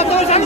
Agan!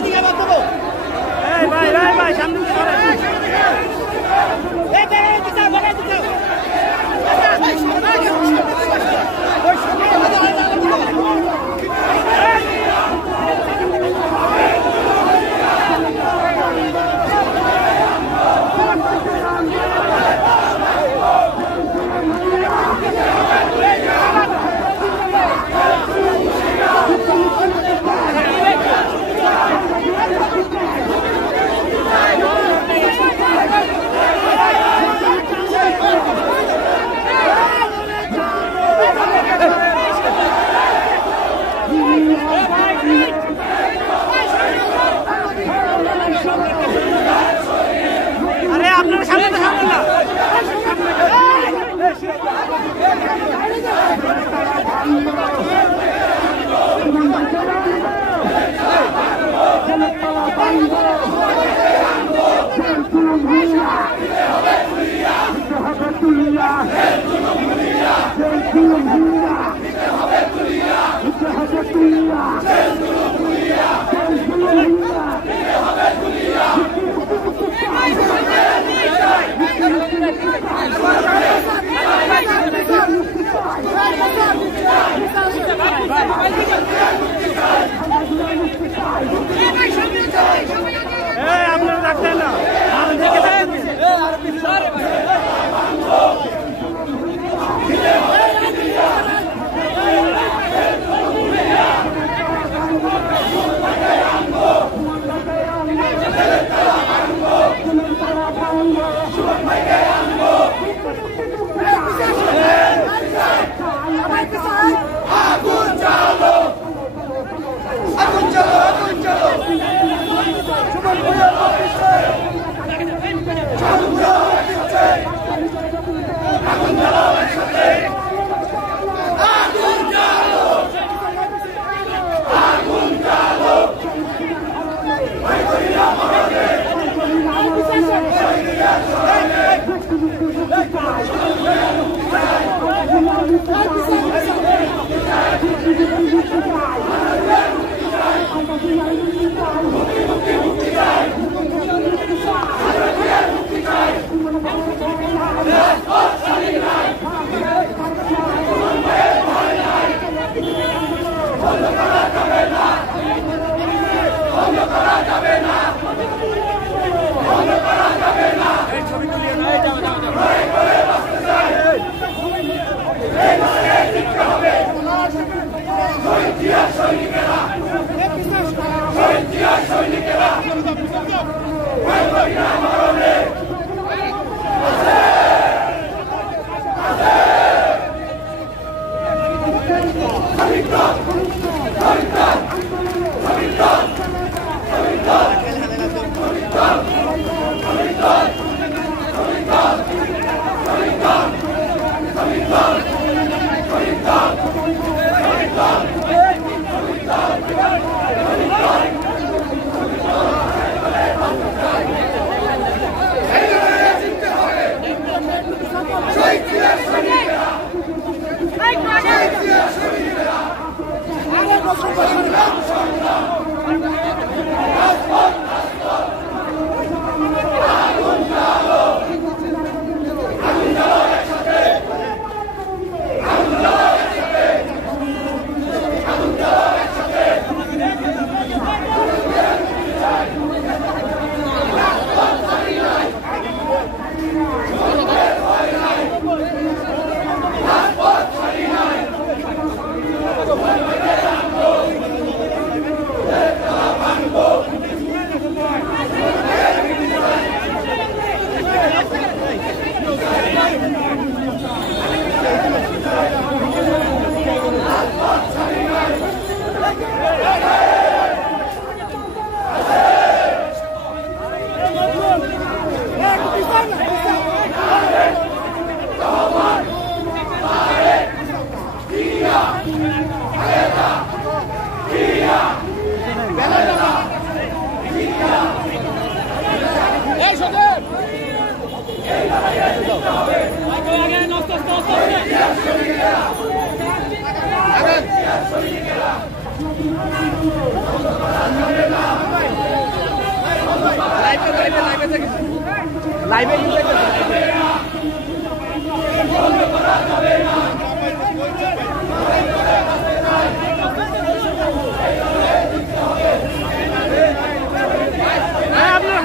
লাইভে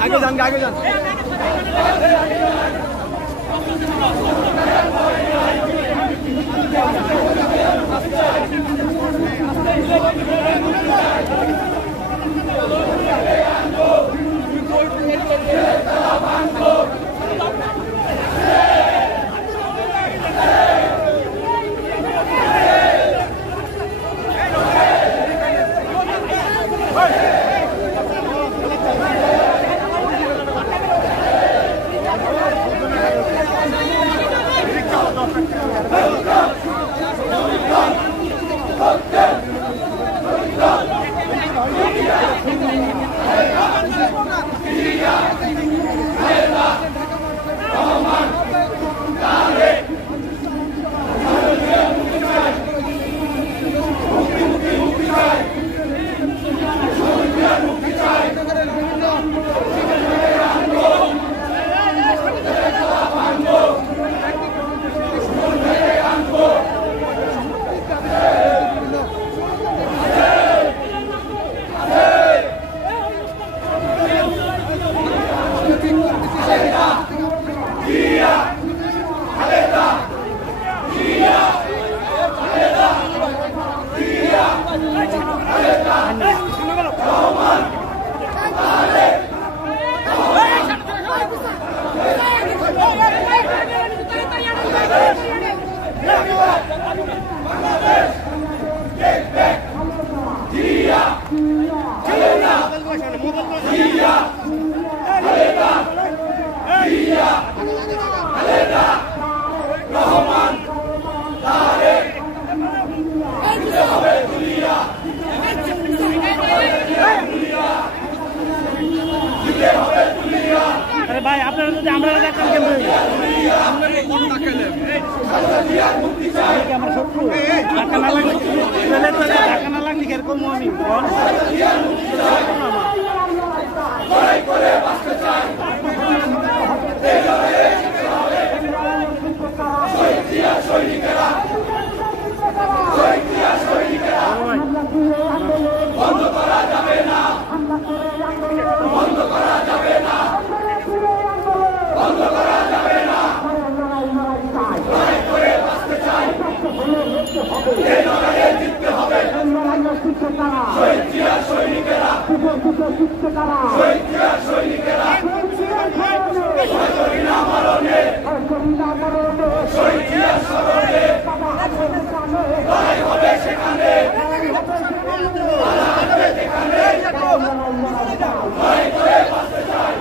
আগে যান আগে যান ভাই আপনারা যদি আমরা দেখতাম আমার শত্রু টাকা না লাগলে টাকা না লাগলে কিরকম আমি বন্ধ করা যাবে না বন্ধ করা যাবে না বন্ধ করা যাবে না লড়াই করে বাঁচতে চাই এই লড়াইয়ে জিততে হবে শহীদ জিয়া সৈনিকেরা শহীদ জিয়া সৈনিকেরা শহীদ মরণে শহীদ জিয়া স্মরণে লড়াই হবে সেখানে লড়াই করে বাঁচতে চাই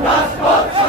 রাজপথ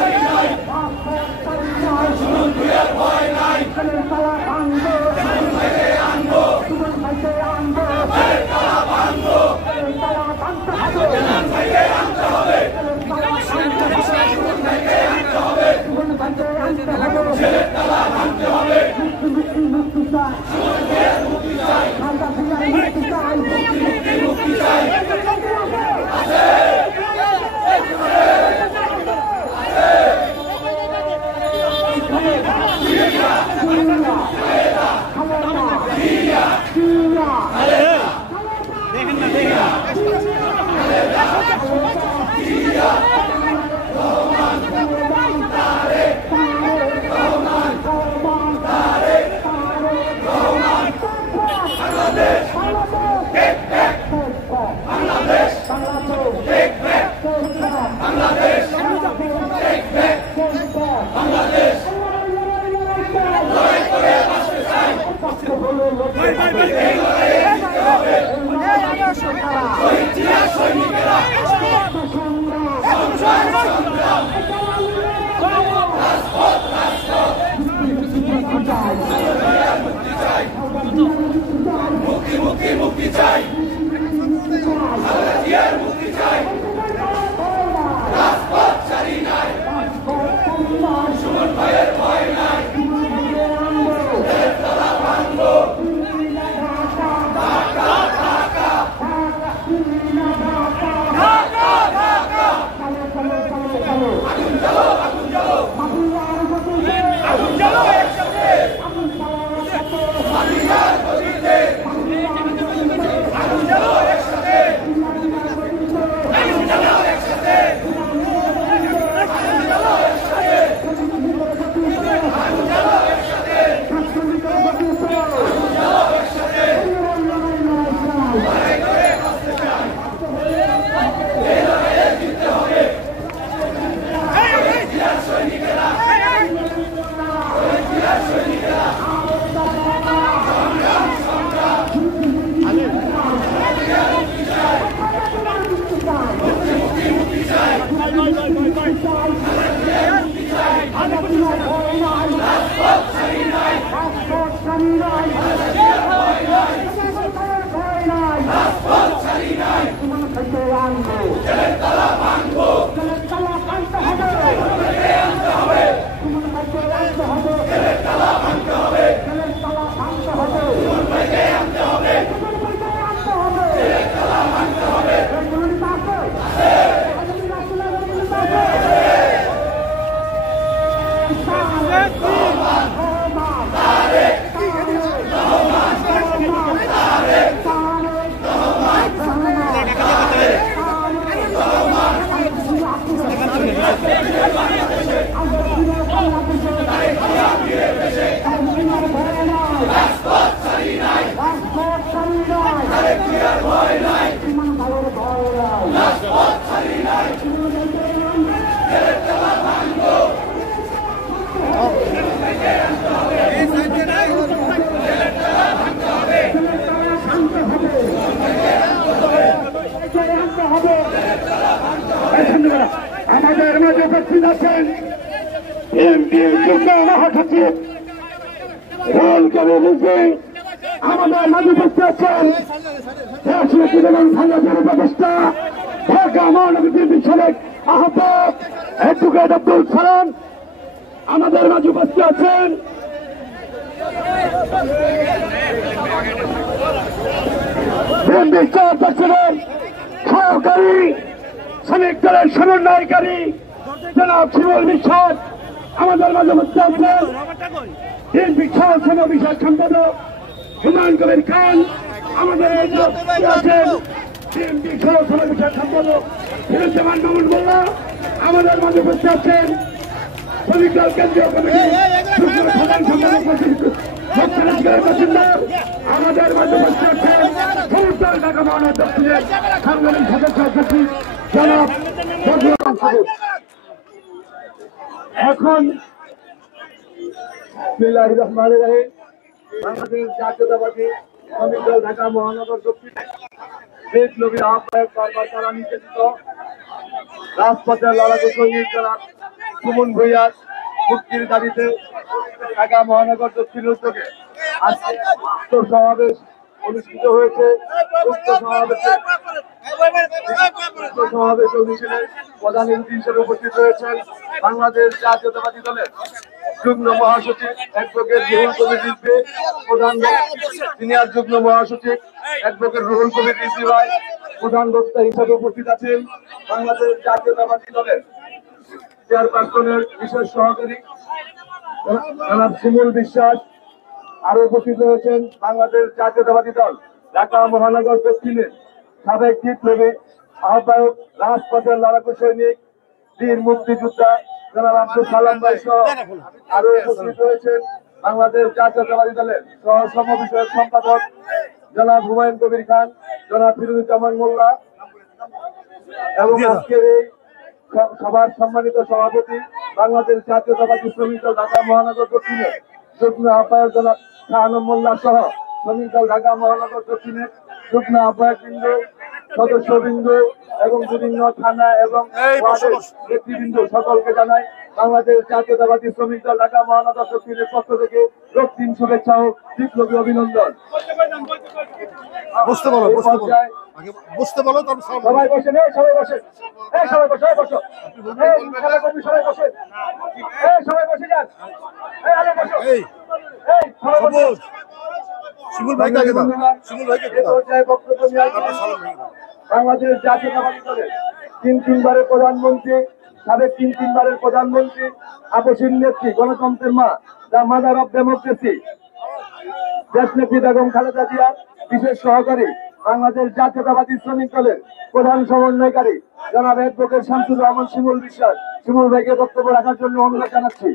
আমাদের মাঝে উপস্থিত আছেন বিএনপির যুগ্ম মহাসচিব রুহুল কবির রিজভী, আমাদের মাঝে উপস্থিত আছেন দেশনেত্রী এবং সংগঠনের উপদেষ্টা ঢাকা মহানগর বিএনপি সাবেক আহ্বায়ক অ্যাডভোকেট আব্দুল সালাম, আমাদের মাঝে উপস্থিত আছেন বিএনপির চেয়ারপারসনের সহকারী শ্রমিক দলের সমন্বয়কারী জনাব শিমুল বিশ্বাস, আমাদের মাঝে উপস্থিত আছেন বিএনপি সহ বিষয় সম্পাদক হুমায়ুন কবির খান, আমাদের আছেন বিএনপি সহ বিষয় সম্পাদক ফিরুজ্জামান মামুন মোল্লা, আমাদের মাঝে উপস্থিত আছেন শ্রমিক দল কেন্দ্রীয় কমিটির সাধারণ সম্পাদক আমাদের মাঝে উপস্থিত আছেন সমস্ত ঢাকা মহানগর দক্ষিণের সাংগঠনিক সদস্য সচিব জনাব বজরুল সাহেব। এখন বিসমিল্লাহির রহমানির রহিম, বাংলাদেশ জাতীয়তাবাদী শ্রমিক দল ঢাকা মহানগর দক্ষিণ বিপ্লবী আহ্বায়ক বারবার তারা নির্দেশিত রাজপথে লড়াকু সৈনিক জনাব সুমন ভূঁইয়ার মুক্তির দাবিতে ঢাকা মহানগর দক্ষিণ উদ্যোগে আজকে সমাবেশ অনুষ্ঠিত হয়েছে। উক্ত সমাবেশ মিছিলে প্রধান অতিথি হিসেবে উপস্থিত রয়েছেন বাংলাদেশ জাতীয়তাবাদী দলের যুগ্ম মহাসচিব অ্যাডভোকেট রুহুল কবির রিজভী, প্রধান সিনিয়র যুগ্ম মহাসচিব অ্যাডভোকেট রুহুল কবির রিজভী ভাই প্রধান বক্তা হিসেবে উপস্থিত আছেন বাংলাদেশ জাতীয়তাবাদী দলের চেয়ারপারসনের বিশেষ সহকারী জনাব শিমুল বিশ্বাস। আরো উপস্থিত রয়েছেন বাংলাদেশ জাতীয়তাবাদী দল ঢাকা মহানগর দক্ষিণের সাবেক বিপ্লবী আহ্বায়ক, রাজপথের লড়াকু সৈনিক, বীর মুক্তিযোদ্ধা জনাব আব্দুল সালাম ভাই সহ আরো উপস্থিত রয়েছেন বাংলাদেশ জাতীয়তাবাদী দলের সহ বিষয়ক সম্পাদক জনাব হুমায়ুন কবির খান, জনাব ফিরোজুজ্জামান মোল্লা এবং আজকের এই সভার সম্মানিত সভাপতি বাংলাদেশ জাতীয়তাবাদী শ্রমিক দল ঢাকা মহানগর দক্ষিণের যুগ্ম আহ্বায়ক জনাব শাহ আলম মোল্লা সহ শ্রমিক দল ঢাকা মহানগর দক্ষিণের যুগ্ম আহ্বায়ক বৃন্দ, সদস্যবৃন্দ এবং বিভিন্ন থানা এবং ওয়ার্ডের নেতৃবৃন্দ সকলকে জানাই বাংলাদেশ জাতীয়তাবাদী শ্রমিক দল ঢাকা মহানগর দক্ষিণের পক্ষ থেকে রক্তিম শুভেচ্ছা ও বিপ্লবী অভিনন্দন। সবাই বসেন, সবাই বসেন, সবাই বসে বসো, সবাই বসেন, সবাই বসে যান, বাংলাদেশ জাতীয়তাবাদী দলের তিনবারের প্রধানমন্ত্রী, সাবেক তিনবারের প্রধানমন্ত্রী, আপসীর নেত্রী, গণতন্ত্রের মা, দ্য মাদার অফ ডেমোক্রেসি, দেশনেত্রী বেগম খালেদা জিয়ার বিশেষ সহকারী, বাংলাদেশ জাতীয়তাবাদী শ্রমিক দলের প্রধান সমন্বয়কারী জনাব অ্যাডভোকেট শামসুর রহমান শিমুল বিশ্বাস, শিমুল ভাইকে বক্তব্য রাখার জন্য অনুরোধ জানাচ্ছি।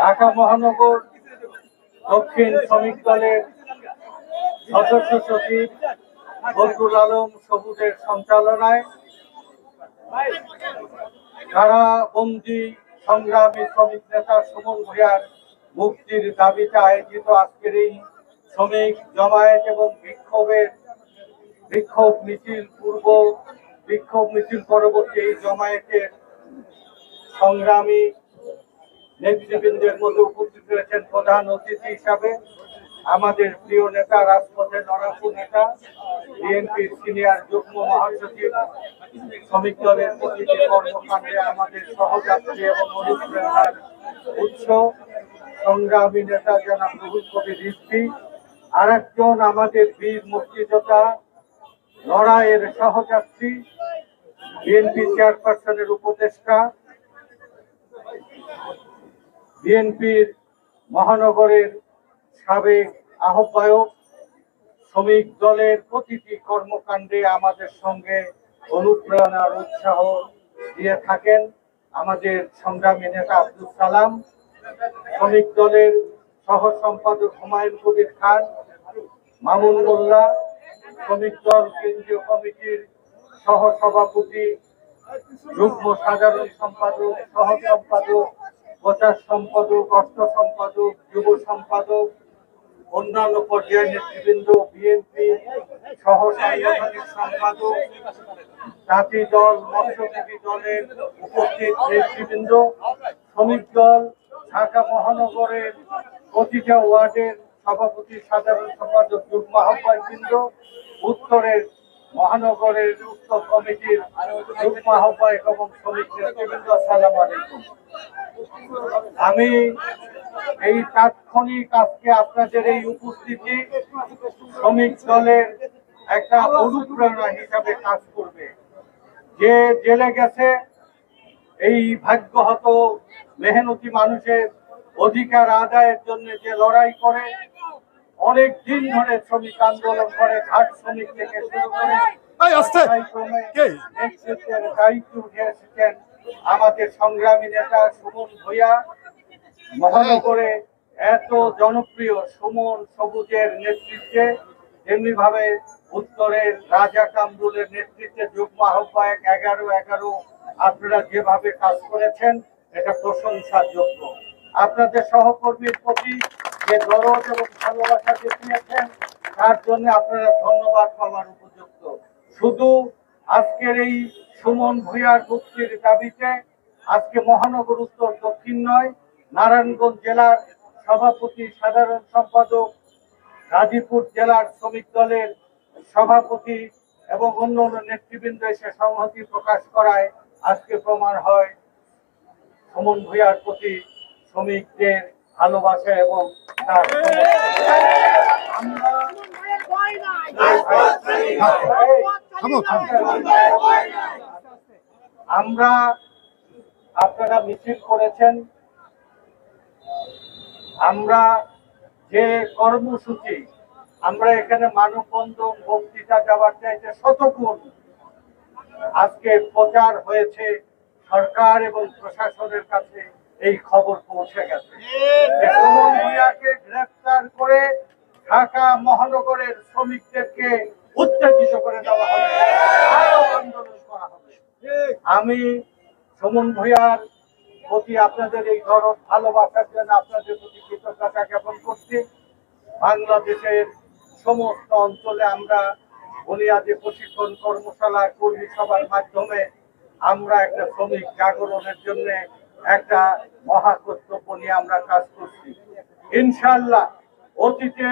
ঢাকা মহানগর দক্ষিণ শ্রমিক দলের সদস্য সচিব বদরুল আলম সবুজের সঞ্চালনায় কারাবন্দী সংগ্রামী শ্রমিক নেতা সুমন ভূঁইয়ার মুক্তির দাবিতে আয়োজিত আজকের এই শ্রমিক জমায়েত এবং বিক্ষোভ মিছিল পরবর্তী এই জমায়েতের সংগ্রামী নেতৃবৃন্দের মধ্যে উপস্থিত রয়েছেন প্রধান অতিথি হিসাবে আমাদের প্রিয় নেতা, রাজপথের লড়াকু নেতা, বিএনপির সিনিয়র যুগ্ম মহাসচিব, শ্রমিক দলের প্রতিটি কর্মকাণ্ডে আমাদের সহযাত্রী এবং অনুপ্রেরণার উৎস সংগ্রামী নেতা জনাব রুহুল কবির রিজভী, আর একজন আমাদের বীর মুক্তিযোদ্ধা, লড়াইয়ের সহযাত্রী, বিএনপি চেয়ারপারসনের উপদেষ্টা, বিএনপির মহানগরের সাবেক আহ্বায়ক, শ্রমিক দলের প্রতিটি কর্মকাণ্ডে আমাদের সঙ্গে অনুপ্রেরণার উৎসাহ দিয়ে থাকেন আমাদের সংগ্রামী নেতা আব্দুল সালাম, শ্রমিক দলের সহ সম্পাদক হুমায়ুন কবির খান, মামুন মোল্লা, শ্রমিক দল কেন্দ্রীয় কমিটির সহ সভাপতি, যুগ্ম সাধারণ সম্পাদক, সহ সম্পাদক, প্রচার সম্পাদক, অর্থ সম্পাদক, যুব সম্পাদক, অন্যান্য পর্যায়ের নেতৃবৃন্দ, বিএনপি সহ সাংগঠনিক সম্পাদক, জাতি দল, মৎস্যজীবী দলের উপস্থিত নেতৃবৃন্দ, শ্রমিক দল ঢাকা মহানগরের প্রতিটা ওয়ার্ডের সভাপতি, সাধারণ সম্পাদক, যুগ্ম আহ্বায়কবৃন্দ, উত্তরের মহানগরের উত্তর কমিটির যুগ্ম আহ্বায়ক এবং শ্রমিক নেতৃবৃন্দ, আসসালামু আলাইকুম। আমি এই তাৎক্ষণিক আজকে আপনাদের এই উপস্থিতি শ্রমিক দলের একটা অনুপ্রেরণা হিসাবে কাজ করবে। যে জেলে গেছে এই ভাগ্যহত মেহনতি মানুষের অধিকার আদায়ের জন্য যে লড়াই করে, অনেক দিন ধরে শ্রমিক আন্দোলন করে, ঘাট শ্রমিক থেকে শুরু করে নেতৃত্বের দায়িত্ব উঠে এসেছেন আমাদের সংগ্রামী নেতা সুমন ভূঁইয়া। মহানগরে এত জনপ্রিয় সুমন সবুজের নেতৃত্বে, তেমনি ভাবে উত্তরের রাজা কামরুলের নেতৃত্বে যুগ্ম আহ্বায়ক 11-11 আপনারা যেভাবে কাজ করেছেন এটা প্রশংসার যোগ্য। আপনাদের সহকর্মীর প্রতি যে দরদ এবং ভালোবাসা দেখিয়েছেন তার জন্য আপনারা ধন্যবাদ পাওয়ার উপযুক্ত। শুধু আজকের এই সুমন ভূঁইয়ার মুক্তির দাবিতে আজকে মহানগর উত্তর দক্ষিণ নয়, নারায়ণগঞ্জ জেলার সভাপতি, সাধারণ সম্পাদক, গাজীপুর জেলার শ্রমিক দলের সভাপতি এবং অন্যান্য নেতৃবৃন্দ এসে সংহতি প্রকাশ করায় আজকে প্রমাণ হয় সুমন ভূঁইয়ার প্রতি শ্রমিকদের ভালোবাসা এবং তার আমরা আপনারা মিছিল করেছেন, আমরা যে কর্মসূচি আমরা এখানে মানববন্ধন বক্তৃতা দেওয়ার চাইতে শতগুণ আজকে প্রচার হয়েছে, সরকার এবং প্রশাসনের কাছে এই খবর পৌঁছে গেছে। সুমন ভূঁইয়াকে গ্রেফতার করে ঢাকা মহানগরের শ্রমিকদেরকে উত্তেজিত করে দেওয়া হবে, আরো আন্দোলন করা হবে। আমি সুমন ভূঁইয়ার প্রতি আপনাদের এই দরদ ভালোবাসার জন্য আপনাদের প্রতি কৃতজ্ঞতা জ্ঞাপন করছি। বাংলাদেশের সমস্ত অঞ্চলে আমরা বুনিয়াদী প্রশিক্ষণ কর্মশালা, কর্মী সভার মাধ্যমে আমরা একটা শ্রমিক জাগরণের জন্য একটা মহাকর্তব্য নিয়ে আমরা কাজ করছি। ইনশাআল্লাহ অতীতে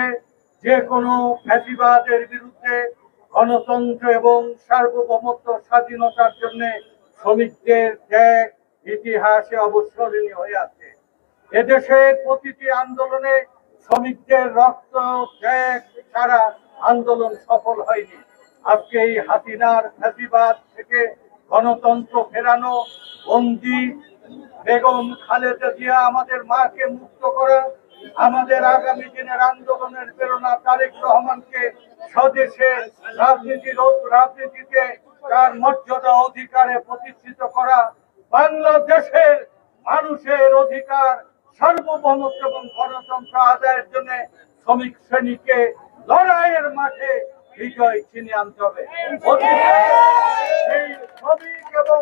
যে কোনো ফ্যাসিবাদের বিরুদ্ধে গণতন্ত্র এবং সার্বভৌমত্ব স্বাধীনতার জন্য শ্রমিকদের ত্যাগ ইতিহাসে অবস্মরণীয় হয়ে আছে। এদেশের প্রতিটি আন্দোলনে শ্রমিকদের রক্ত ত্যাগ ছাড়া আন্দোলন সফল হয়নি। আজকে এই হাসিনার ফ্যাসিবাদ থেকে গণতন্ত্র ফেরানো, বন্দী বেগম খালেদা জিয়া আমাদের মাকে মুক্ত করা, আমাদের আগামী দিনের আন্দোলনের প্রেরণা তারেক রহমানকে স্বদেশে রাজনীতিতে তার মর্যাদা অধিকারে প্রতিষ্ঠিত করা, বাংলাদেশের মানুষের অধিকার, সার্বভৌমত্ব এবং গণতন্ত্র আদায়ের জন্য শ্রমিক শ্রেণীকে লড়াইয়ের মাঠে বিজয় ছিনিয়ে আনতে হবে। এই শ্রমিক এবং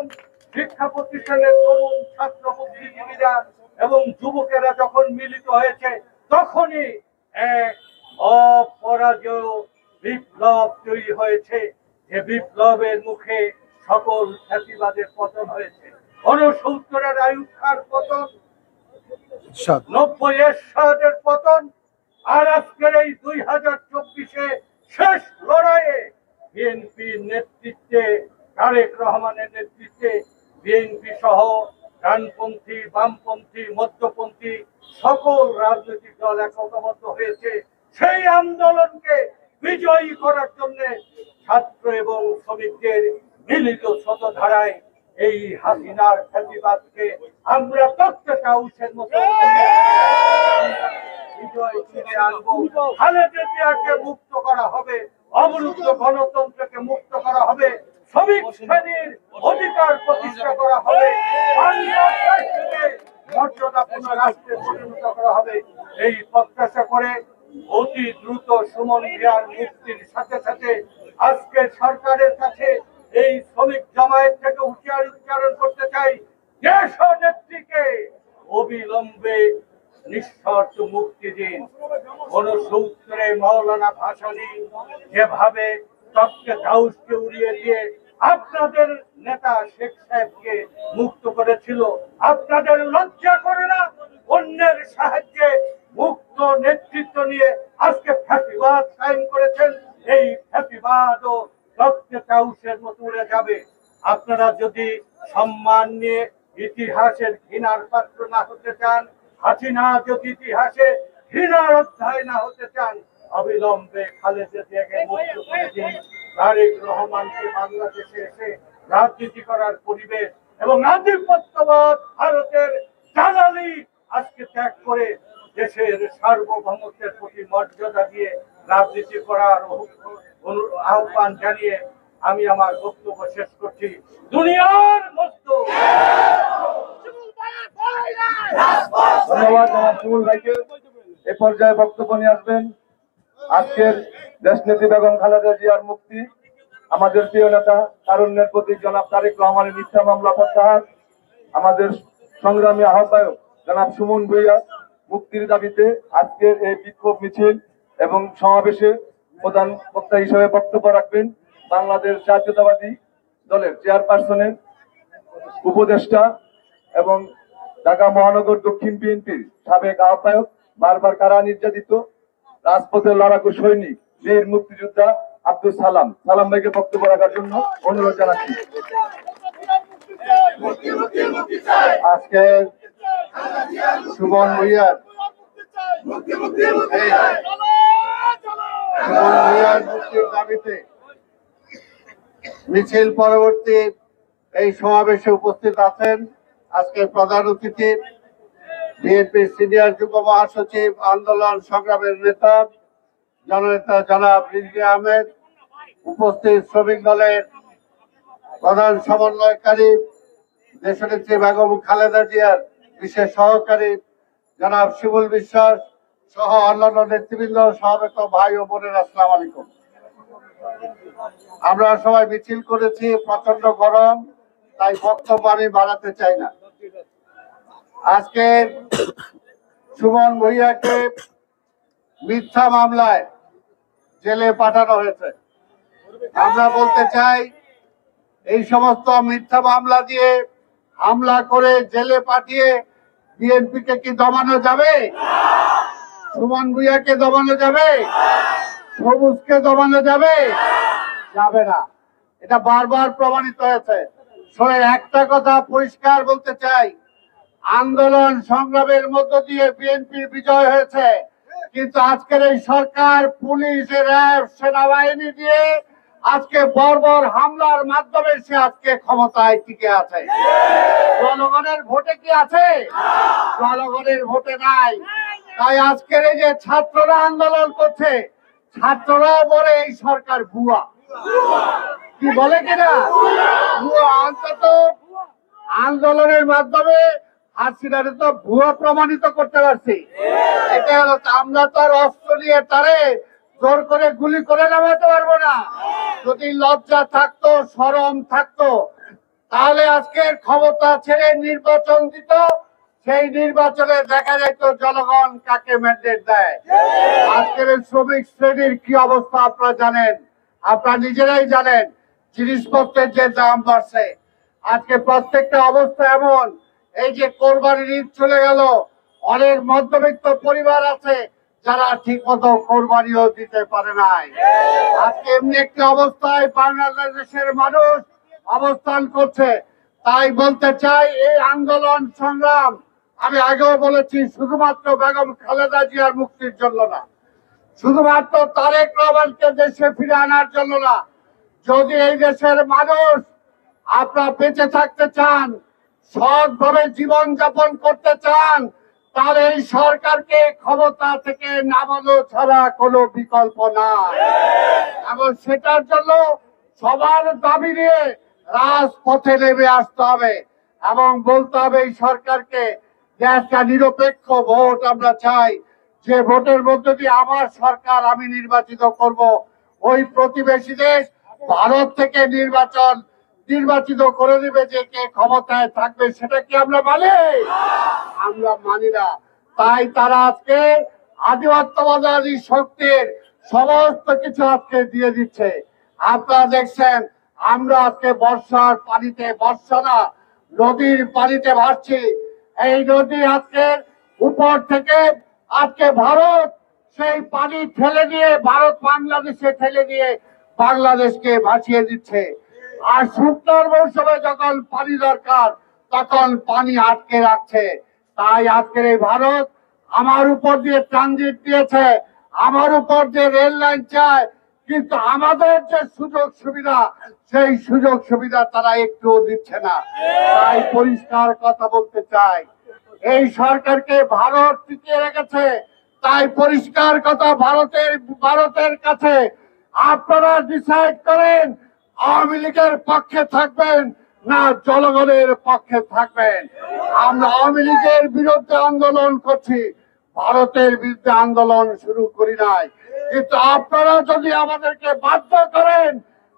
শিক্ষা প্রতিষ্ঠানের তরুণ ছাত্র, বুদ্ধিজীবীরা এবং যুবকেরা যখন মিলিত হয়েছে, তখনই এক অপরাজেয় বিপ্লব তৈরি হয়েছে। যে বিপ্লবের মুখে সকল ফ্যাসিবাদের পতন হয়েছে। ৬৯-এর আইয়ুব খাঁর পতন, ৯০ এরশাদের পতন, আর আজকের এই ২০২৪-এ শেষ লড়াইয়ে বিএনপির নেতৃত্বে, তারেক রহমানের নেতৃত্বে বিএনপি সহ ডানপন্থী, বামপন্থী, মধ্যপন্থী সকল রাজনৈতিক দল একতাবদ্ধ হয়েছে। সেই আন্দোলনকে বিজয়ী করার জন্য ছাত্র এবং শ্রমিকদের মিলিত স্রোতধারায় এই হাসিনার ফ্যাসিবাদকে আমরা প্রত্যেকটা উৎসের মতো বিজয় ফিরে আনবো। খালেদা জিয়াকে মুক্ত করা হবে, অবরুদ্ধ গণতন্ত্রকে মুক্ত করা হবে, শ্রমিক শ্রেণীর অধিকার প্রতিষ্ঠা করা হবে, বাংলাদেশকে মর্যাদাপূর্ণ রাষ্ট্রে পরিণত করা হবে। এই প্রত্যাশা করে অতি দ্রুত সুমন ভূঁইয়ার মুক্তির সাথে সাথে আজকে সরকারের কাছে এই শ্রমিক জামায়াত থেকে হুঁশিয়ারি উচ্চারণ করতে চাই, দেশ নেত্রীকে অবিলম্বে নিঃশর্ত মুক্তি দিন। ৬৯-এ মাওলানা ভাসানী যেভাবে তক্কে দাউসকে উড়িয়ে দিয়ে আপনাদের নেতা শেখ সাহেবকে মুক্ত করেছিল, আপনাদের লজ্জা করে না? অন্যের সাহায্যে মুক্ত নেতৃত্ব নিয়ে আজকে ফ্যাসিবাদ কায়েম করেছেন। এই ফ্যাসিবাদও তক্কে দাউসের মতো উড়ে যাবে। আপনারা যদি সম্মান নিয়ে ইতিহাসের ঘৃণার পাত্র না হতে চান, হাসিনা যদি ইতিহাসে ঘৃণার অধ্যায় না হতে চান, অবিলম্বে খালেদা জিয়াকে মুক্ত করে দিন। তারেক রহমানকে বাংলাদেশে এসে রাজনীতি করার পরিবেশ এবং আধিপত্যবাদ ভারতের দালালি আজকে ত্যাগ করে দেশের সার্বভৌমত্বের প্রতি মর্যাদা দিয়ে রাজনীতি করার আহ্বান জানিয়ে আমি আমার বক্তব্য শেষ করছি। দুনিয়ার মস্ত ধন্যবাদ জনাব শিমুল ভাইকে। এ পর্যায়ে বক্তব্য নিয়ে আসবেন আজকের দেশনেত্রী বেগম খালেদা জিয়ার মুক্তি, আমাদের প্রিয় নেতা তারুণ্যের প্রতীক জনাব তারেক রহমানের মিথ্যা মামলা প্রত্যাহার, আমাদের সংগ্রামী আহ্বায়ক জনাব সুমন ভূঁইয়া মুক্তির দাবিতে আজকের এই বিক্ষোভ মিছিল এবং সমাবেশে প্রধান বক্তা হিসেবে বক্তব্য রাখবেন বাংলাদেশ জাতীয়তাবাদী দলের চেয়ারপারসনের উপদেষ্টা এবং ঢাকা মহানগর দক্ষিণ বিএনপির সাবেক আহ্বায়ক, বারবার কারা নির্যাতিত রাজপথের লড়াকু সৈনিক বীর মুক্তিযোদ্ধা আব্দুল সালাম ভাইকে বক্তব্য রাখার জন্য অনুরোধ জানাচ্ছি। আজকে সুমন ভূঁইয়ার মুক্তির দাবিতে মিছিল পরবর্তী এই সমাবেশে উপস্থিত আছেন আজকে প্রধান অতিথি বিএনপির সিনিয়র যুগ্ম মহাসচিব, আন্দোলন সংগ্রামের নেতা জননেতা জনাব রিজভী আহমেদ, উপস্থিত শ্রমিক দলের প্রধান সমন্বয়কারী দেশনেত্রী বেগম খালেদা জিয়ার বিশেষ সহকারী জনাব শিবুল বিশ্বাস সহ অন্যান্য নেতৃবৃন্দ, সমবেত ভাই ও বোনেরা, আসসালামু আলাইকুম। আমরা সবাই মিছিল করেছি, প্রচন্ড গরম, তাই বক্তব্য আমি বাড়াতে চাই না। আজকে সুমন ভূঁইয়াকে মিথ্যা মামলায় জেলে পাঠানো হয়েছে। আমরা বলতে চাই, এই সমস্ত মিথ্যা মামলা দিয়ে হামলা করে জেলে পাঠিয়ে বিএনপিকে কি দমানো যাবে? সুমন ভূঁইয়াকে দমানো যাবে? সবুজকে দমানো যাবে? যাবে না। এটা বারবার প্রমাণিত হয়েছে। একটা কথা পরিষ্কার বলতে চাই, আন্দোলন সংগ্রামের মধ্য দিয়ে বিএনপির বিজয় হয়েছে, কিন্তু আজকের এই সরকার পুলিশ, র্যাব, সেনাবাহিনী দিয়ে আজকে বর্বর হামলার মাধ্যমে সে আজকে ক্ষমতায় টিকে আছে। জনগণের ভোটে কি আছে? জনগণের ভোটে নাই। তাই আজকের এই যে ছাত্ররা আন্দোলন করছে, ছাত্ররাও বলে এই সরকার ভুয়া। কি বলে কিনা? ভুয়া। অন্তত আন্দোলনের মাধ্যমে হাসিনারে তো ভুয়া প্রমাণিত করতে পারছি। এটা হলো, আমরা তো আর অস্ত্র নিয়ে তারে জোর করে গুলি করে নামাতে পারবো না। যদি লজ্জা থাকতো, শরম থাকতো, তাহলে আজকের ক্ষমতা ছেড়ে নির্বাচন দিত। সেই নির্বাচনে দেখা যেত জনগণ কাকে ম্যান্ডেট দেয়। আজকের শ্রমিক শ্রেণীর কি অবস্থা আপনারা জানেন, আপনারা নিজেরাই জানেন। জিনিসপত্রের যে দাম বাড়ছে, আজকে প্রত্যেকটা অবস্থা এমন। এই যে কোরবানির ঈদ চলে গেল, অনেক মধ্যবিত্ত পরিবার আছে যারা ঠিক মতো কোরবানিও দিতে পারে নাই। আজকে এমনি একটি অবস্থায় বাংলাদেশের মানুষ অবস্থান করছে। তাই বলতে চাই, এই আন্দোলন সংগ্রাম আমি আগেও বলেছি, শুধুমাত্র বেগম খালেদা জিয়ার মুক্তির জন্য না, শুধুমাত্র তারেক রহমানকে দেশে ফিরে আনার জন্য না। যদি এই দেশের মানুষ আপনারা বেঁচে থাকতে চান, সৎভাবে জীবন যাপন করতে চান, তাহলে এই সরকারকে ক্ষমতা থেকে নামানো ছাড়া কোনো বিকল্প নাই। এবং সেটার জন্য সবার দাবি নিয়ে রাজপথে নেমে আসতে হবে এবং বলতে হবে এই সরকারকে যে একটা নিরপেক্ষ ভোট আমরা চাই, যে ভোটের মধ্যে দিয়ে আমার সরকার আমি নির্বাচিত করব। ওই প্রতিবেশী দেশ ভারত থেকে নির্বাচিত করে দিবে যে কে ক্ষমতায় থাকবে, সেটা কি আমরা মানি? আমরা মানি না। তাই তারা আজকে আধিপত্যবাদী শক্তির সমস্ত কিছু আজকে দিয়ে দিচ্ছে। আপনারা দেখছেন, আমরা আজকে বর্ষার পানিতে, বর্ষা না, নদীর পানিতে ভাসছি। এই নদী আজকে উপর থেকে আজকে ভারত সেই পানি ঠেলে দিয়ে, ভারত বাংলাদেশে ঠেলে দিয়ে বাংলাদেশকে ভাসিয়ে দিচ্ছে। আর শুকনোর মৌসুমে যখন পানি দরকার, তখন পানি আটকে রাখছে। তাই আজকের এই ভারত আমার উপর দিয়ে ট্রানজিট দিয়েছে, আমার উপর দিয়ে রেল লাইন চায়, কিন্তু আমাদের যে সুযোগ সুবিধা, সেই সুযোগ সুবিধা তারা একটুও দিচ্ছে না। তাই পরিষ্কার কথা বলতে চাই, এই সরকারকে ভারত টিকিয়ে রেখেছে। তাই পরিষ্কার কথা ভারতের কাছে আপনারা ডিসাইড করেন, আওয়ামী লীগের পক্ষে থাকবেন না জনগণের পক্ষে থাকবেন। আমরা আওয়ামী লীগের বিরুদ্ধে আন্দোলন করছি, ভারতের বিরুদ্ধে আন্দোলন শুরু করি নাই। কিন্তু আপনারা যদি আমাদেরকে বাধ্য করেন,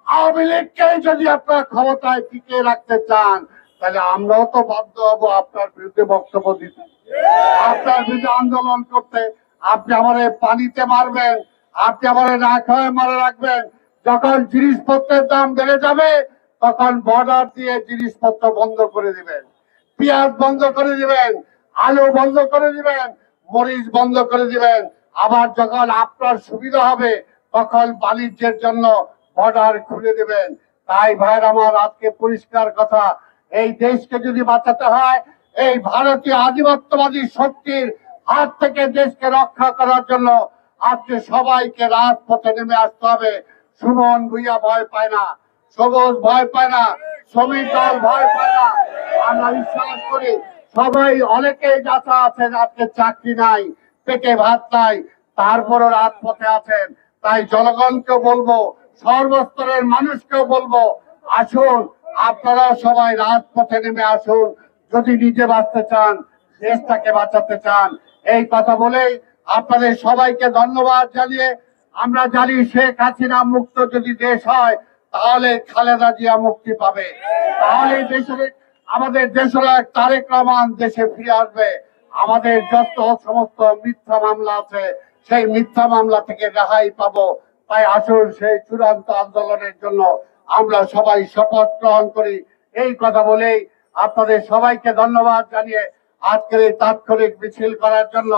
আওয়ামী লীগকে যদি আপনারা ক্ষমতায় টিকিয়ে রাখতে চান, তাহলে আমরাও তো বাধ্য হব আপনার বিরুদ্ধে বক্তব্য দিতে, আপনার বিরুদ্ধে আন্দোলন করতে। আপনি আমাদের পানিতে মারবেন, আপনি আমার না খাওয়ায় মনে রাখবেন, যখন জিনিসপত্রের দাম বেড়ে যাবে তখন বর্ডার দিয়ে জিনিসপত্র বন্ধ করে দিবেন, পেঁয়াজ বন্ধ করে দিবেন, আলু বন্ধ করে দিবেন, মরিচ বন্ধ করে দিবেন। আবার যখন আপনার সুবিধা হবে তখন বাণিজ্যের জন্য বর্ডার খুলে দিবেন। তাই ভাইয়ের আমার, আজকে পরিষ্কার কথা, এই দেশকে যদি বাঁচাতে হয়, এই ভারতীয় আধিপত্যবাদী শক্তির হাত থেকে দেশকে রক্ষা করার জন্য আজকে সবাইকে রাজপথে নেমে আসতে হবে। সুমন ভুইয়া ভয় পায় না, সবুজ ভয় পায় না, শ্রমিক দল ভয় পায় না। আমরা বিশ্বাস করি সবাই, অনেকেই যাচা আছেন আজকে চাকরি নাই, পেটে ভাত নাই, তারপরও রাজপথে আছেন। তাই জনগণকেও বলবো, সর্বস্তরের মানুষকেও বলবো, আসুন আপনারা সবাই রাজপথে নেমে আসুন। যদি নিজে বাঁচতে চান, দেশটাকে বাঁচাতে চান। এই কথা বলেই আপনাদের সবাইকে ধন্যবাদ জানিয়ে, আমরা জানি শেখ হাসিনা মুক্ত যদি দেশ হয় তাহলে খালেদা জিয়া মুক্তি পাবে, তাহলে দেশের আমাদের দেশনায়ক তারেক রহমান দেশে ফিরে আসবে। আমাদের যত সমস্ত মিথ্যা মামলা আছে সেই মিথ্যা মামলা থেকে রেহাই পাবো। তাই আসুন সেই চূড়ান্ত আন্দোলনের জন্য আমরা সবাই শপথ গ্রহণ করি। এই কথা বলেই আপনাদের সবাইকে ধন্যবাদ জানিয়ে আজকের এই তাৎক্ষণিক মিছিল করার জন্য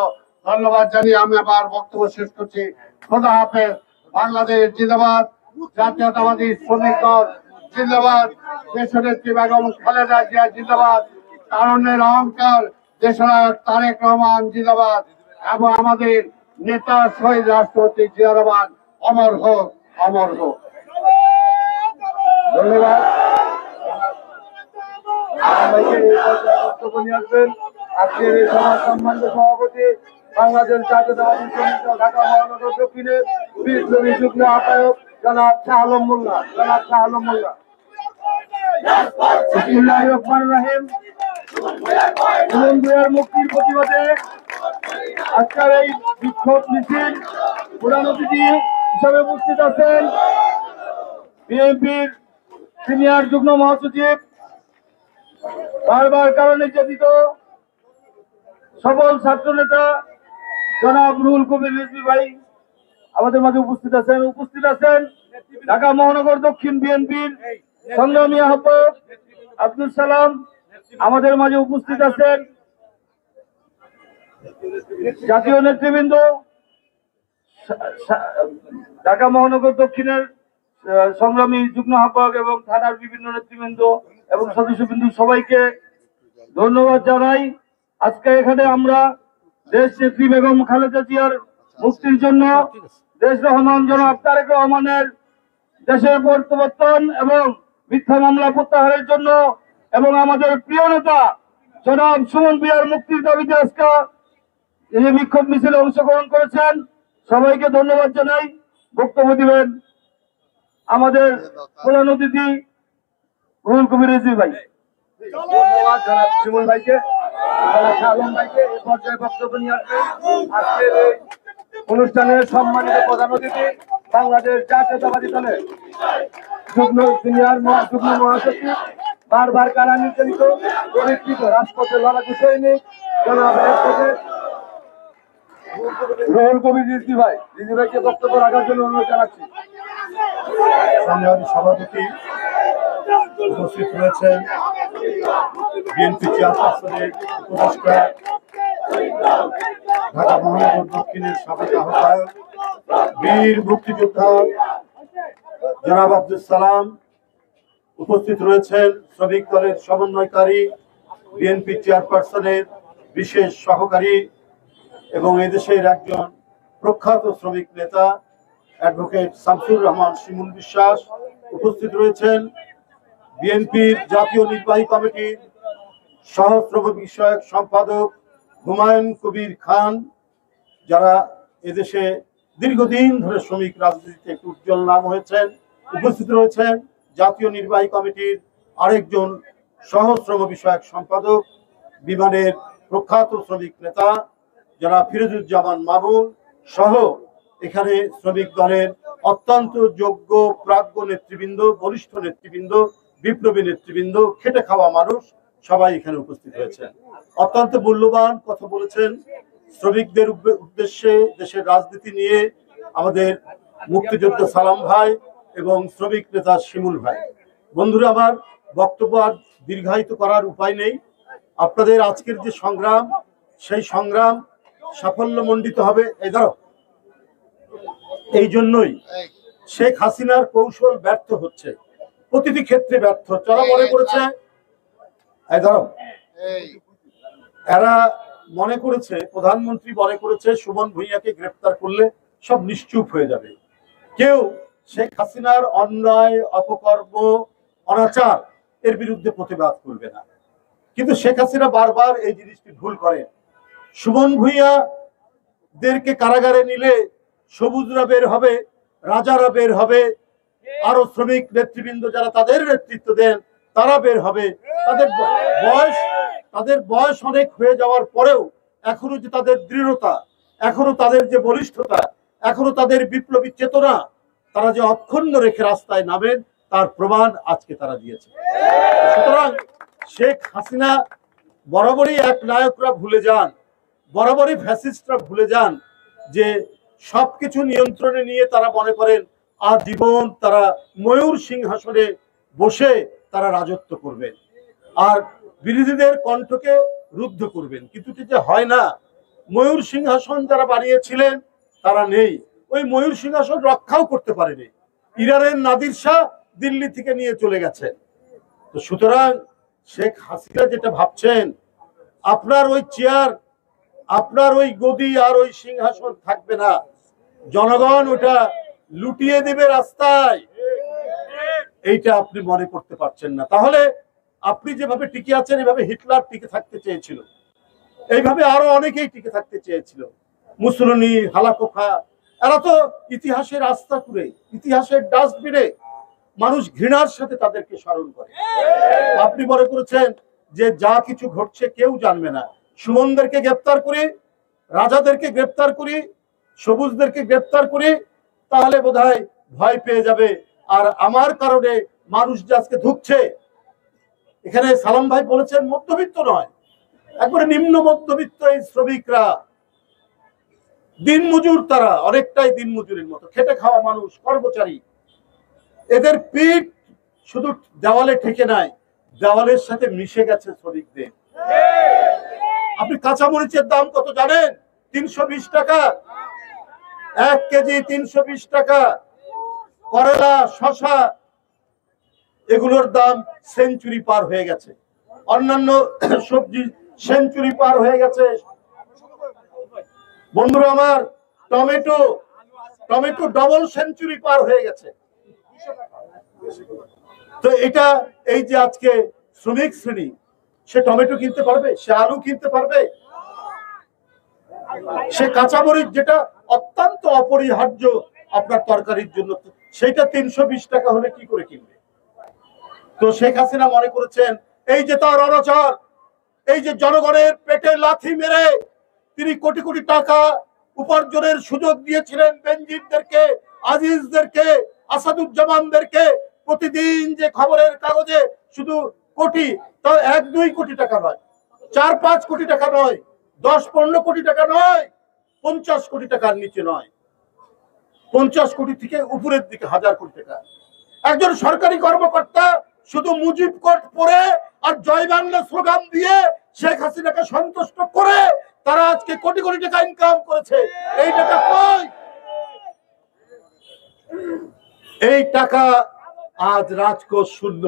ধন্যবাদ জানিয়ে আমি আমার বক্তব্য শেষ করছি। খোদা হাফেজ। বাংলাদেশ জিন্দাবাদ, জাতীয়তাবাদী শ্রমিক দল জিন্দাবাদ, দেশনেত্রী বেগম খালেদা জিয়া জিন্দাবাদ, তারুণ্যের অহংকার দেশনায়ক তারেক রহমান জিন্দাবাদ, এবং আমাদের নেতা শহীদ রাষ্ট্রপতি জিয়া রহমান অমর হোক, অমর হোক। ধন্যবাদ। সবাইকে এই পর্যায়ে বক্তব্য নিয়ে আসবেন আজকের এই সভা সম্মানিত সভাপতি, বাংলাদেশ জাতীয়তাবাদী শ্রমিক দল ঢাকা মহানগর দক্ষিণের বিপ্লবী যুগ্ম আহ্বায়ক জনাব শাহ আলম মোল্লা। জনাব শাহ আলম মোল্লা। বিসমিল্লাহির রহমানির রহিম। সুমন ভুঁইয়ার মুক্তির প্রতিবাদে আজকের এই বিক্ষোভ মিছিল প্রধান অতিথি হিসাবে উপস্থিত আছেন বিএনপির সিনিয়র যুগ্ম মহাসচিব, বারবার কারণে নির্যাতিত সফল ছাত্র নেতা জনাব রুহুল কবির রিজভী ভাই আমাদের মাঝে উপস্থিত আছেন। উপস্থিত আছেন ঢাকা মহানগর দক্ষিণ বিএনপির সংগ্রামী আহ্বায়ক আব্দুল সালাম, আমাদের মাঝে উপস্থিত আছেন জাতীয় নেতৃবৃন্দ, ঢাকা মহানগর দক্ষিণের সংগ্রামী যুগ্ম আহ্বায়ক এবং থানার বিভিন্ন নেতৃবৃন্দ এবং সদস্যবৃন্দ, সবাইকে ধন্যবাদ জানাই। আজকে এখানে আমরা দেশ নেত্রী বেগম খালেদা জিয়ার মুক্তির জন্য, দেশ রহমান জনাব তারেক রহমানের দেশের প্রত্যাবর্তন এবং মিথ্যা মামলা প্রত্যাহারের জন্য এবং আমাদের প্রিয় নেতা জনাব সুমন ভুঁইয়ার মুক্তির দাবিতে আজকে এই বিক্ষোভ মিছিলে অংশগ্রহণ করেছেন। সবাইকে ধন্যবাদ জানাই। বক্তব্য দিবেন আমাদের প্রধান অতিথি রুহুল কবির রিজভী ভাই। ধন্যবাদ জনাব শিমুল ভাইকে, জনাব শাহ আলম ভাইকে। এই পর্যায়ে বক্তব্য নিয়ে আসবেন আজকের এই অনুষ্ঠানের সম্মানিত প্রধান অতিথি, বাংলাদেশ জাতীয়তাবাদী দলের সিনিয়র যুগ্ম মহাসচিব, বারবার কারা নির্যাতিত পরিচিত রাজপথের লড়াকু সৈনিক জনাব রুহুল কবির রিজভী ভাই। রিজভী ভাইকে বক্তব্য রাখার জন্য অনুরোধ জানাচ্ছি। সংগ্রামী সভাপতি উপস্থিত রয়েছেন বিএনপি চেয়ারপারসনের উপদেষ্টা, ঢাকা মহানগর দক্ষিণের সাবেক আহ্বায়ক, বীর মুক্তিযোদ্ধা জনাব আব্দুল সালাম, উপস্থিত রয়েছেন শ্রমিক দলের সমন্বয়কারী, বিএনপি চেয়ারপারসনের বিশেষ সহকারী এবং এদেশের একজন প্রখ্যাত শ্রমিক নেতা অ্যাডভোকেট শামসুর রহমান শিমুল বিশ্বাস, উপস্থিত রয়েছেন বিএনপির জাতীয় নির্বাহী কমিটির সহশ্রম বিষয়ক সম্পাদক হুমায়ুন কবির খান, যারা এদেশে দীর্ঘদিন ধরে শ্রমিক রাজনীতিতে একটু উজ্জ্বল নাম হয়েছেন। উপস্থিত রয়েছেন জাতীয় নির্বাহী কমিটির আরেকজন সহশ্রম বিষয়ক সম্পাদক, বিমানের প্রখ্যাত শ্রমিক নেতা যারা ফিরোজুজ্জামান মামুন সহ এখানে শ্রমিক দলের অত্যন্ত যোগ্য প্রাজ্ঞ নেতৃবৃন্দ, বরিষ্ঠ নেতৃবৃন্দ, বিপ্লবী নেতৃবৃন্দ, খেটে খাওয়া মানুষ সবাই এখানে উপস্থিত হয়েছেন। অত্যন্ত মূল্যবান কথা বলেছেন শ্রমিকদের উদ্দেশ্যে, দেশের রাজনীতি নিয়ে আমাদের মুক্তিযোদ্ধা সালাম ভাই এবং শ্রমিক নেতা শিমুল ভাই। বন্ধুরা, আমার বক্তব্য আর দীর্ঘায়িত করার উপায় নেই। আপনাদের আজকের যে সংগ্রাম, সেই সংগ্রাম সাফল্যমণ্ডিত হবে এই জন্যই শেখ হাসিনার কৌশল ব্যর্থ হচ্ছে, প্রতিটি ক্ষেত্রে ব্যর্থ। তারা মনে করেছে এরা মনে করেছে, প্রধানমন্ত্রী মনে করেছে সুমন ভূঁইয়াকে গ্রেফতার করলে সব নিশ্চুপ হয়ে যাবে, কেউ শেখ হাসিনার অন্যায়, অপকর্ম, অনাচার এর বিরুদ্ধে প্রতিবাদ করবে না। কিন্তু শেখ হাসিনা বারবার এই জিনিসটি ভুল করেন। সুমন ভূঁইয়া দেরকে কারাগারে নিলে সবুজরা বের হবে, রাজারা বের হবে, আরো শ্রমিক নেতৃবৃন্দ যারা তাদের নেতৃত্ব দেন তারা বের হবে। তাদের বয়স অনেক হয়ে যাওয়ার পরেও এখনো যে তাদের দৃঢ়তা, এখনো তাদের যে বলিষ্ঠতা, এখনো তাদের বিপ্লবী চেতনা তারা যে অক্ষুণ্ণ রেখে রাস্তায় নামেন, তার প্রমাণ আজকে তারা দিয়েছে। সুতরাং শেখ হাসিনা বরাবরই এক নায়করা ভুলে যান, বরাবরই ফ্যাসিস্টরা ভুলে যান যে সবকিছু নিয়ন্ত্রণে নিয়ে তারা মনে করেন আজীবন তারা ময়ূর সিংহাসনে বসে তারা রাজত্ব করবেন আর বিরোধীদের কণ্ঠকে রুদ্ধ করবেন। কিন্তু যে হয় না, ময়ূর সিংহাসন যারা বানিয়েছিলেন তারা নেই, ওই ময়ূর সিংহাসন রক্ষাও করতে পারেনি। ইরানের নাদির শাহ দিল্লি থেকে নিয়ে চলে গেছেন। তো সুতরাং শেখ হাসিনা যেটা ভাবছেন, আপনার ওই চেয়ার, আপনার ওই গদি আর ওই সিংহাসন থাকবে না, জনগণ ওটা লুটিয়ে দেবে রাস্তায়, এইটা আপনি মনে করতে পারছেন না। তাহলে আপনি যেভাবে টিকে আছেন, এভাবে হিটলার টিকে থাকতে চেয়েছিল, এইভাবে আরো অনেকেই টিকে থাকতে চেয়েছিল। মুসলিনী, হালাকোখা, এরা তো ইতিহাসের আস্থা করে, ইতিহাসের ডাস্টবিনে মানুষ ঘৃণার সাথে তাদেরকে স্মরণ করে। আপনি মনে করেছেন যে যা কিছু ঘটছে কেউ জানবে না, সুমনদেরকে গ্রেপ্তার করি, রাজাদেরকে গ্রেপ্তার করি, সবুজদেরকে গ্রেপ্তার করি, তাহলে বোধহয় ভয় পেয়ে যাবে। আর আমার কারণে মানুষ যে আজকে ধুকছে, এখানে সালাম ভাই বলেছেন মধ্যবিত্ত নয়, একবারে নিম্ন মধ্যবিত্ত এই শ্রমিকরা, দিনমজুর, তারা অনেকটাই দিনমজুরের মতো খেটে খাওয়া মানুষ, কর্মচারী, এদের পিঠ শুধু দেওয়ালে ঠেকে নাই, দেওয়ালের সাথে মিশে গেছে শ্রমিকদের। আপনি কাঁচামরিচের দাম কত জানেন? 320 টাকা 1 কেজি, 320 টাকা। করলা, শশা, এগুলোর দাম সেঞ্চুরি পার হয়ে গেছে, অন্যান্য সবজি সেঞ্চুরি পার হয়ে গেছে। বন্ধুরা আমার, টমেটো ডবল সেঞ্চুরি পার হয়ে গেছে। তো এটা, এই যে আজকে শ্রমিক শ্রেণী, সে টমেটো কিনতে পারবে, সে আলু কিনতে পারবে, সে কাঁচামরিচ যেটা অত্যন্ত অপরিহার্য আপনার তরকারির জন্য, সেটা 320 টাকা হলে কি করে কিনবে? তো শেখ হাসিনা মনে করেছেন এই যে তার অনাচার, এই যে জনগণের পেটে লাথি মেরে তিনি কোটি কোটি টাকা উপার্জনের সুযোগ দিয়েছিলেন বেনজিরদেরকে, আজিজদেরকে, আসাদুজ্জামানদেরকে, প্রতিদিন যে খবরের কাগজে শুধু কোটি, তাও 1-2 কোটি টাকা নয়, 4-5 কোটি টাকা নয়, 10-15 কোটি টাকা নয়, 50 কোটি টাকার নিচে নয়, 50 কোটি থেকে উপরের দিকে 1000 কোটি টাকা। একজন সরকারি কর্মকর্তা শুধু মুজিব কোট পরে আর জয় বাংলা স্লোগান দিয়ে শেখ হাসিনাকে সন্তুষ্ট করে তারা আজকে কোটি কোটি টাকা ইনকাম করেছে। এই টাকা কই? এই টাকা আজ রাজকোষ শূন্য।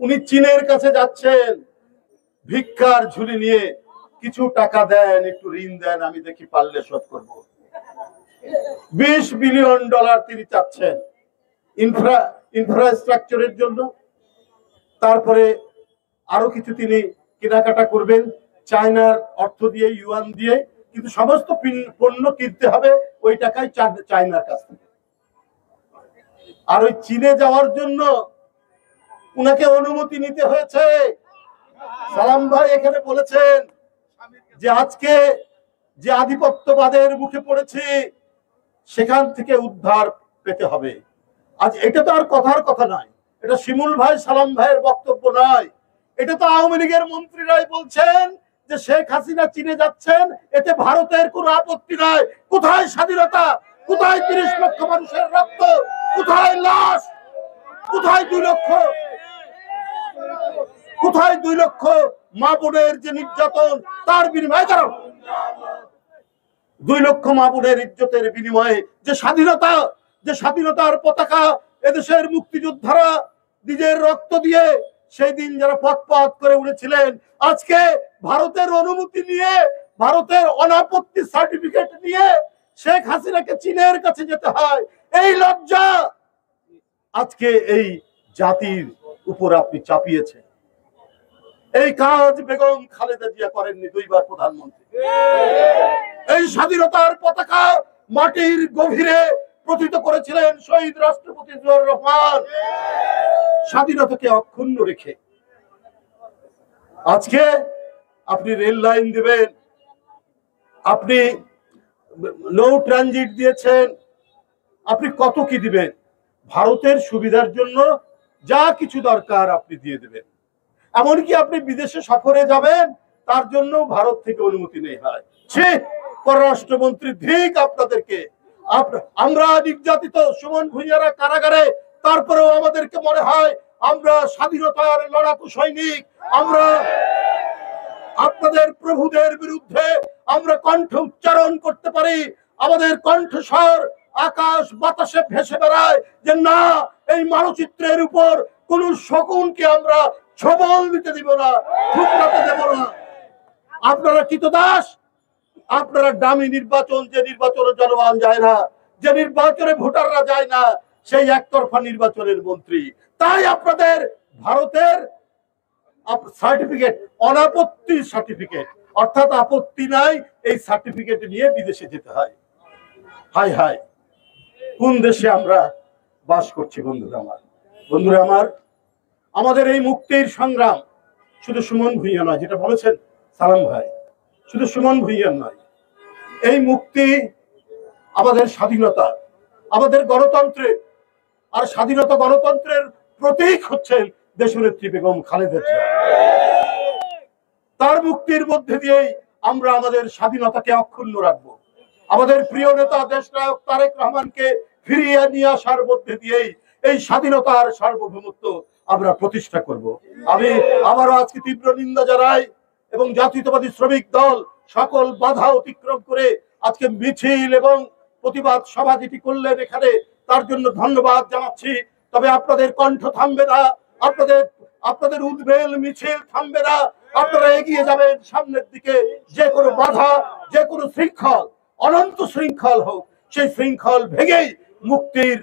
উনি চীনের কাছে যাচ্ছেন ভিক্ষার ঝুলি নিয়ে, কিছু টাকা দেন, একটু ঋণ দেন, আমি দেখি পারলে শোধ করব। $20 বিলিয়ন তিনি চাচ্ছেন ইনফ্রাস্ট্রাকচারের জন্য। তারপরে আরো কিছু তিনি কেনাকাটা করবেন চায়নার অর্থ দিয়ে, ইউয়ান দিয়ে, কিন্তু সমস্ত পণ্য কিনতে হবে ওই টাকায় চায়নার কাছ থেকে। আর ওই চীনে যাওয়ার জন্য উনাকে অনুমতি নিতে হয়েছে। সালাম ভাই এখানে বলেছেন যে আজকে যে আধিপত্যবাদের মুখে পড়েছি সেখান থেকে উদ্ধার পেতে হবে। আজ এটা তো আর কথার কথা নয়, এটা শিমুল ভাই, সালাম ভাইয়ের বক্তব্য নয়, এটা তো আওয়ামী লীগের মন্ত্রীরাই বলছেন যে শেখ হাসিনা চীনে যাচ্ছেন, এতে ভারতের কোনো আপত্তি নাই। কোথায় স্বাধীনতা, কোথায় 30 লক্ষ মানুষের রক্ত, কোথায় লাশ, কোথায় 2 লক্ষ, কোথায় 2 লক্ষ মা বোনের যে নির্যাতন, তার বিনিময়ে কারণ 2 লক্ষ মা বোনের ইজ্জতের বিনিময়ে যে স্বাধীনতা, যে স্বাধীনতার পতাকা এদেশের মুক্তিযোদ্ধারা নিজের রক্ত দিয়ে সেই দিন যারা পথ করে উড়েছিলেন, আজকে ভারতের অনুমতি নিয়ে, ভারতের অনাপত্তি সার্টিফিকেট নিয়ে শেখ হাসিনাকে চীনের কাছে যেতে হয়। এই লজ্জা আজকে এই জাতির উপর আপনি চাপিয়েছেন। এই কাজ বেগম খালেদা জিয়া করেননি, 2 বার প্রধানমন্ত্রী। এই স্বাধীনতার পতাকা মাটির গভীরে প্রথিত করেছিলেন শহীদ রাষ্ট্রপতি জিয়াউর রহমান। স্বাধীনতাকে অক্ষুণ্ণ রেখে আজকে আপনি রেল লাইন দিবেন, আপনি নৌ ট্রানজিট দিয়েছেন, আপনি কত কি দিবেন, ভারতের সুবিধার জন্য যা কিছু দরকার আপনি দিয়ে দেবেন। এমনকি আপনি বিদেশে সফরে যাবেন, তার জন্য ভারত থেকে অনুমতি নেই হয়। পররাষ্ট্রমন্ত্রী ধিক আপনাদেরকে। আমরা নির্যাতিত, সুমন ভুঁইয়ারা কারাগারে, তারপরেও আমাদেরকে মনে হয় আমরা স্বাধীনতার লড়াকু সৈনিক। আমরা আপনাদের প্রভুদের বিরুদ্ধে আমরা কণ্ঠ উচ্চারণ করতে পারি, আমাদের কণ্ঠস্বর আকাশ বাতাসে ভেসে বেড়ায় যে না, এই মানচিত্রের উপর কোন শকুনকে আমরা ছবল দিতে দিব না, ঠুকরাতে দেব না। আপনারা কৃতদাস, আপনারা দামি নির্বাচন, যে নির্বাচনে জনগণ যায় না, যে নির্বাচনে ভোটাররা যায় না, সেই একতরফা নির্বাচনের মন্ত্রী। তাই আপনাদের ভারতের সার্টিফিকেট, অনাপত্তি সার্টিফিকেট, অর্থাৎ আপত্তি নাই, এই সার্টিফিকেট নিয়ে বিদেশে যেতে হয়। হায় হায়, কোন দেশে আমরা বাস করছি বন্ধুরা আমার। বন্ধুরা আমার, আমাদের এই মুক্তির সংগ্রাম শুধু সুমন ভুঁইয়া নয়, যেটা বলেছেন সালাম ভাই, শুধু সুমন ভুঁইয়া নয়, এই মুক্তি আমাদের স্বাধীনতা, আমাদের গণতন্ত্রের, আর স্বাধীনতা গণতন্ত্রের প্রতীক হচ্ছেন দেশনেত্রী বেগম খালেদা জিয়া। তার মুক্তির মধ্যে দিয়েই আমরা আমাদের স্বাধীনতাকে অক্ষুণ্ণ রাখবো। আমাদের প্রিয় নেতা দেশনায়ক তারেক রহমানকে ফিরিয়ে নিয়ে আসার মধ্যে দিয়েই এই স্বাধীনতার সার্বভৌমত্ব আমরা প্রতিষ্ঠা করব। আমি আবারও আজকে তীব্র নিন্দা জানাই, এবং জাতীয়তাবাদী শ্রমিক দল সকল বাধা অতিক্রম করে আজকে মিছিল এবং প্রতিবাদ সভা যেটি করলেন এখানে, তার জন্য ধন্যবাদ জানাচ্ছি। তবে আপনাদের কণ্ঠ থামবে না, আপনাদের উদ্বেল মিছিল থামবে না। আপনারা এগিয়ে যাবেন সামনের দিকে। যে কোনো বাধা, যে কোনো শৃঙ্খল, অনন্ত শৃঙ্খল হোক, সেই শৃঙ্খল ভেঙেই মুক্তির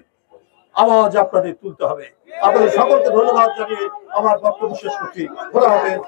আওয়াজ আপনাদের তুলতে হবে। আপনাদের সকলকে ধন্যবাদ জানিয়ে আমার বক্তব্য শেষ করছি। খোদা হাফেজ।